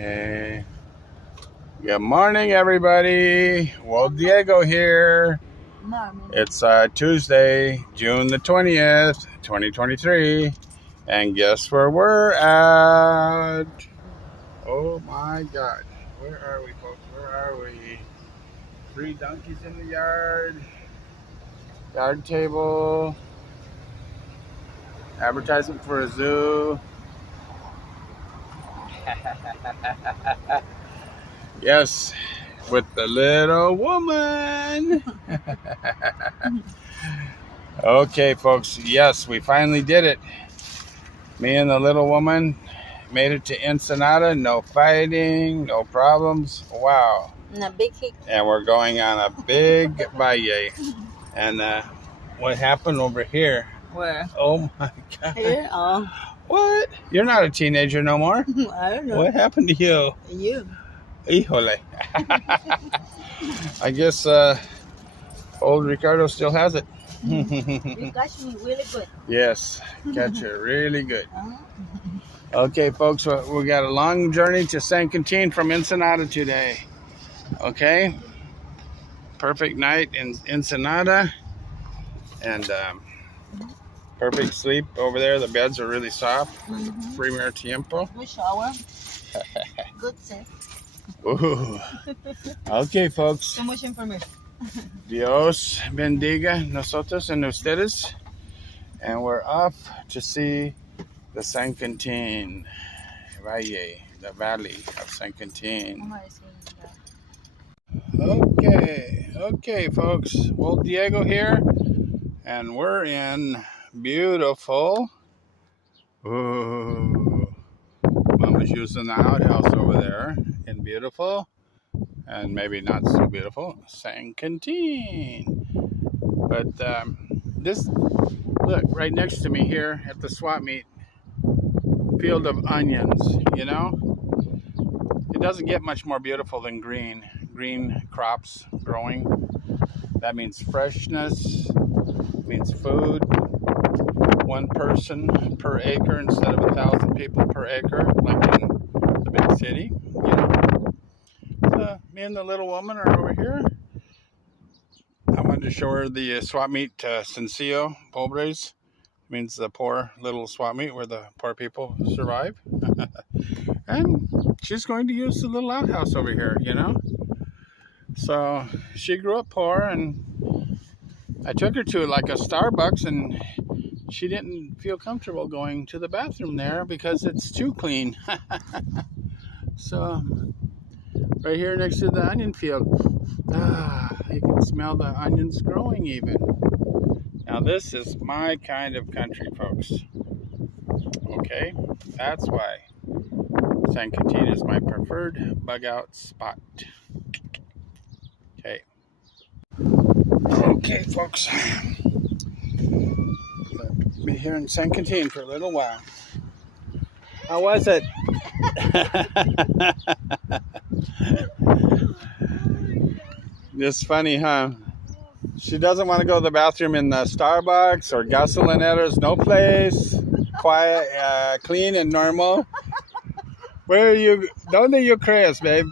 Hey. Good morning, everybody. Well, Diego here. It's Tuesday, June the 20th, 2023. And guess where we're at? Oh my God. Where are we, folks? Where are we? 3 donkeys in the yard. Yard table. Advertisement for a zoo. Yes, with the little woman. Okay, folks. Yes, we finally did it. Me and the little woman made it to Ensenada. No fighting, no problems. Wow. And we're going on a big valle. And what happened over here? Where? Oh my God. Here? Oh. What? You're not a teenager no more. I don't know. What happened to you? You. Híjole. I guess old Ricardo still has it. You catch me really good. Yes, catch it really good. Okay, folks, we got a long journey to San Quintin from Ensenada today. Okay, perfect night in Ensenada, and perfect sleep over there. The beds are really soft. Primer tiempo. Good shower. Good sex. Ooh. Okay, folks. So much information. Dios bendiga nosotros and ustedes. And we're off to see the San Quintin Valle, the valley of San Quintin. Okay, folks. Well, Diego here, and we're in beautiful. Ooh, Mama's using the outhouse over there in beautiful, and maybe not so beautiful, San Quintin. But this, look, right next to me here at the swap meet, field of onions, you know? It doesn't get much more beautiful than green crops growing. That means freshness, means food. 1 person per acre instead of 1,000 people per acre, like in the big city, you know? So me and the little woman are over here. I wanted to show her the swap meet Sencillo Pobres. Means the poor little swap meet where the poor people survive. And she's going to use the little outhouse over here, you know. So she grew up poor, and I took her to like a Starbucks, and she didn't feel comfortable going to the bathroom there because it's too clean. So right here next to the onion field, you can smell the onions growing even. Now this is my kind of country, folks. Okay, that's why San Quintin is my preferred bug out spot. Okay, folks. Be here in San Quintin for a little while. How was it? It's funny, huh? She doesn't want to go to the bathroom in the Starbucks or gasolineras. No place. Quiet, clean and normal. Where are you? ¿Dónde you crees, babe?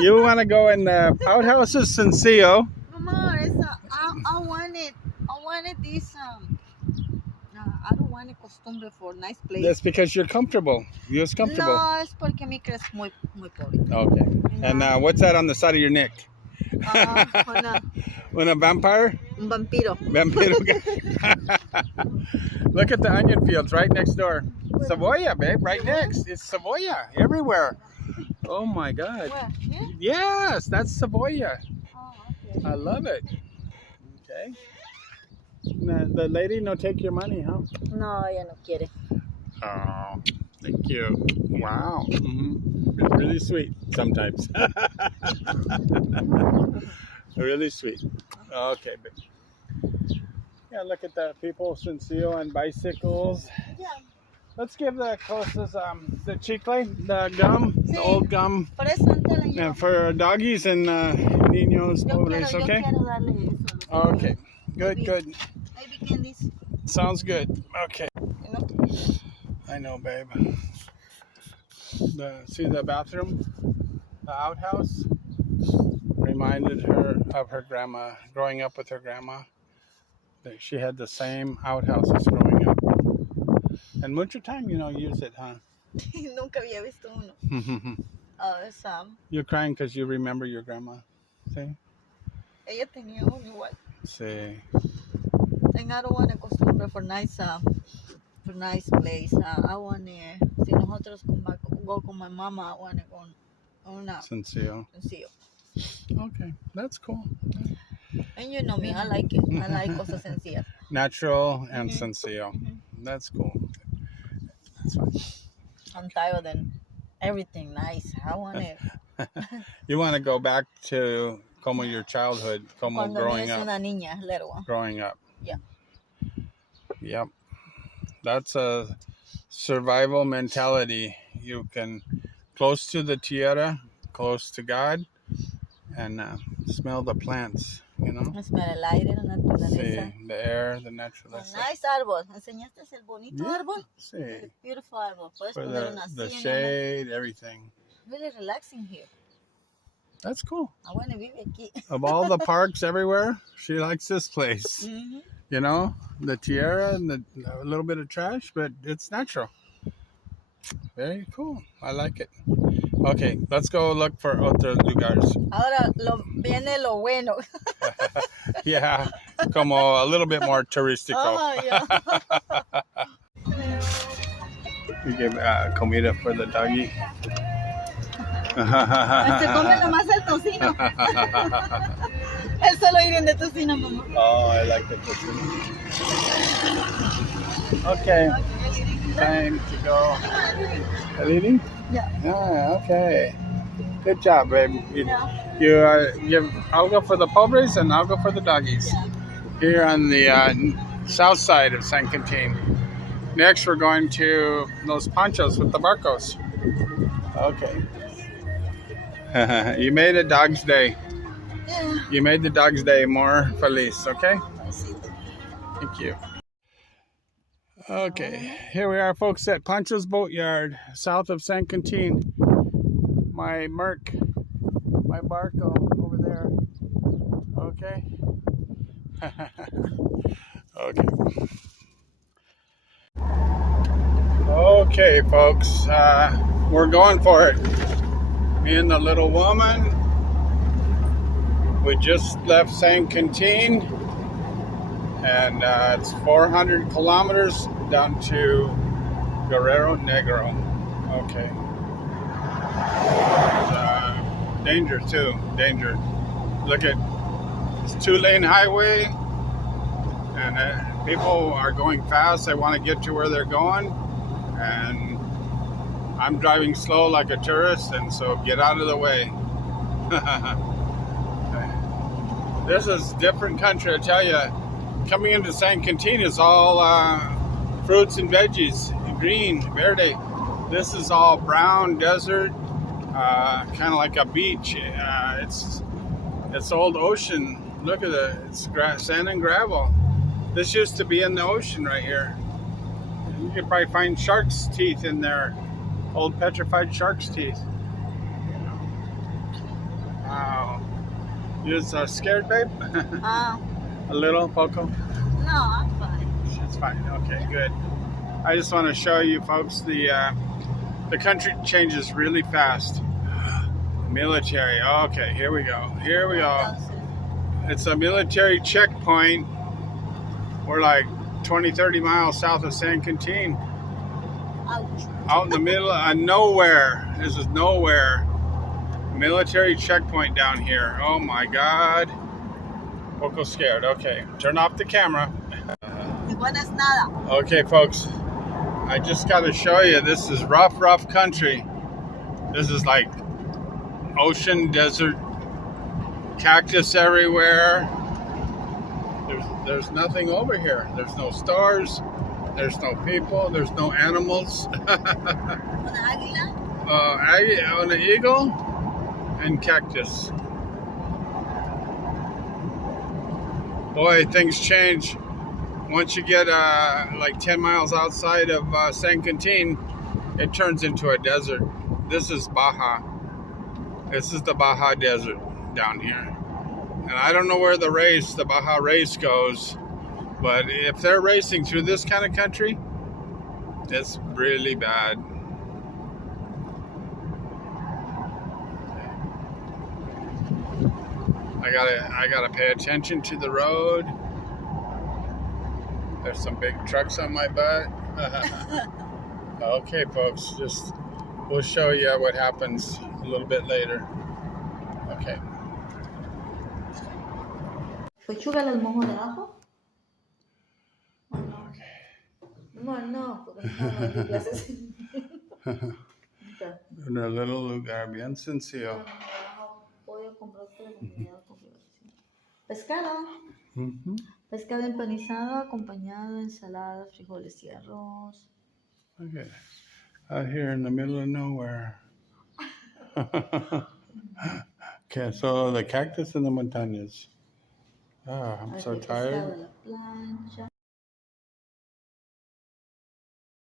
You want to go in the outhouses, Sencillo? Mama, I wanted this. I don't want a costumbre for nice place. That's because you're comfortable. You're comfortable. No, es porque mi crees muy pobre. Okay. And what's that on the side of your neck? Una vampire? Un vampiro. Vampiro. Look at the onion fields right next door. Savoia, babe, right next. It's Savoia everywhere. Oh my God. Where? Here? Yes, that's Savoia. Oh, okay. I love it. Okay. The lady no take your money, huh? No, ella no quiere. Oh, thank you. Wow. Mm-hmm. It's really sweet sometimes. Really sweet. Okay, babe. Yeah, look at the people, Sencillo, on bicycles. Yeah. Let's give the closest the chicle, the gum, the old gum. Por eso Yeah, for doggies and niños pobres, okay? Okay, good. Maybe candies. Sounds good. Okay. You know? I know, babe. See the bathroom, the outhouse. Reminded her of her grandma, growing up with her grandma. She had the same outhouses growing up. And mucho time, use it, huh? Nunca había visto uno. You're crying because you remember your grandma. See? Ella tenía uno igual. Sí. And I don't want a costumbre for nice place. I want si nosotros go con my mama, I want to go on a Sencillo. sencillo. Okay, that's cool. And you know me, I like it. I like cosas sencillas. Natural and sencillo. That's cool. That's fine. I'm tired of everything nice. I want it. You want to go back to como your childhood, como Cuando growing es up. una niña, little one. Growing up. Yeah. Yep. That's a survival mentality. You can close to the tierra, close to God, and smell the plants, Smell el aire, la naturaleza. Sí, the air, the naturaleza. A nice árbol. ¿Enseñaste el bonito árbol? Sí. Beautiful árbol. Puedes For poner una the silla. shade, everything. Really relaxing here. That's cool. I want to be aquí. Of all the parks everywhere, she likes this place. The tierra and a little bit of trash, but it's natural. Very cool. I like it. Okay, let's go look for otros lugares. Ahora viene lo bueno. Yeah, como a little bit more turístico. Oh, yeah. We give comida for the doggy. Se come nomás el tocino. Él solo iría de tocino, mamá. Oh, I like the tocino. Okay, time to go. Leading? Yeah. Ah, okay. Good job, babe. I'll go for the pobres and I'll go for the doggies. Yeah. Here on the south side of San Quintin. Next, we're going to Los Panchos with the Barcos. Okay. You made a dog's day. Yeah. You made the dog's day more feliz, okay? Thank you. Okay, here we are, folks, at Pancho's Boatyard, south of San Quintin. My Merc, my Barco over there. Okay. Okay. Okay, folks, we're going for it. Me and the little woman. We just left San Quintin, and it's 400 kilometers down to Guerrero Negro. Okay. Danger too, danger. Look at, it's 2-lane highway, and people are going fast. They want to get to where they're going, and I'm driving slow like a tourist, and so get out of the way. This is a different country, I tell you. Coming into San Quintin is all fruits and veggies, green, verde. This is all brown desert, kind of like a beach. It's old ocean. Look at it. It's sand and gravel. This used to be in the ocean right here. You could probably find shark's teeth in there. Old petrified shark's teeth. Wow. You scared, babe? A little, Poco? No, I'm fine. It's fine. Okay, good. I just want to show you, folks, the country changes really fast. Military. Okay, here we go. Here we go. It's a military checkpoint. We're like 20, 30 miles south of San Quintin. Ouch. Out in the middle of nowhere. This is nowhere. Military checkpoint down here. Oh my God. Poco scared. Okay, turn off the camera. Buenas nada. Okay, folks. I just got to show you. This is rough country. This is like ocean, desert, cactus everywhere. There's nothing over here. There's no stars. There's no people. There's no animals. An eagle and cactus. Boy, things change. Once you get like 10 miles outside of San Quintin, it turns into a desert. This is Baja. This is the Baja Desert down here. And I don't know where the Baja race goes, but if they're racing through this kind of country, it's really bad. I gotta pay attention to the road. There's some big trucks on my butt. Okay, folks, we'll show you what happens a little bit later. Okay. ¿Pechuga el mojo de ajo? No, porque no clases. En el little lugar bien sencillo. Pollo con brócoli combinado con fibras. Pescado. Pescado empanizado acompañado de ensalada, frijoles y arroz. Okay. Out here in the middle of nowhere. Okay, so the cactus and the montañas. I'm so tired. La plancha.